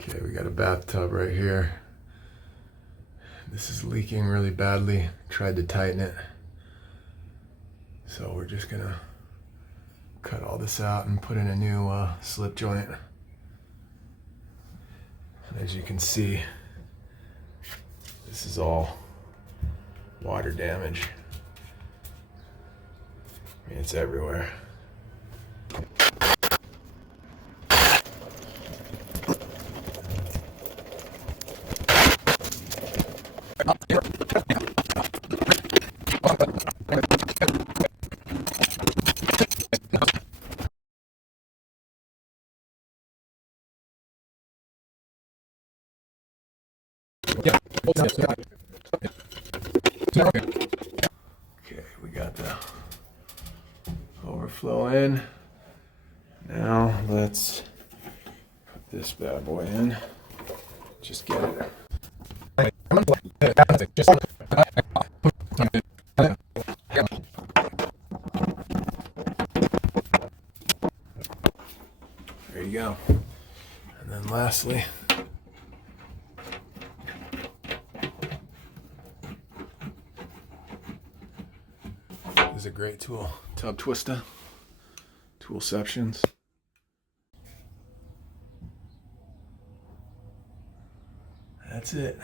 Okay, we got a bathtub right here. This is leaking really badly. Tried to tighten it. So we're just gonna cut all this out and put in a new slip joint. And as you can see, this is all water damage. I mean, it's everywhere. Okay, we got the overflow in. Now let's put this bad boy in. Just get it. There you go. And then lastly, this is a great tool. Tub twister, toolceptions. That's it.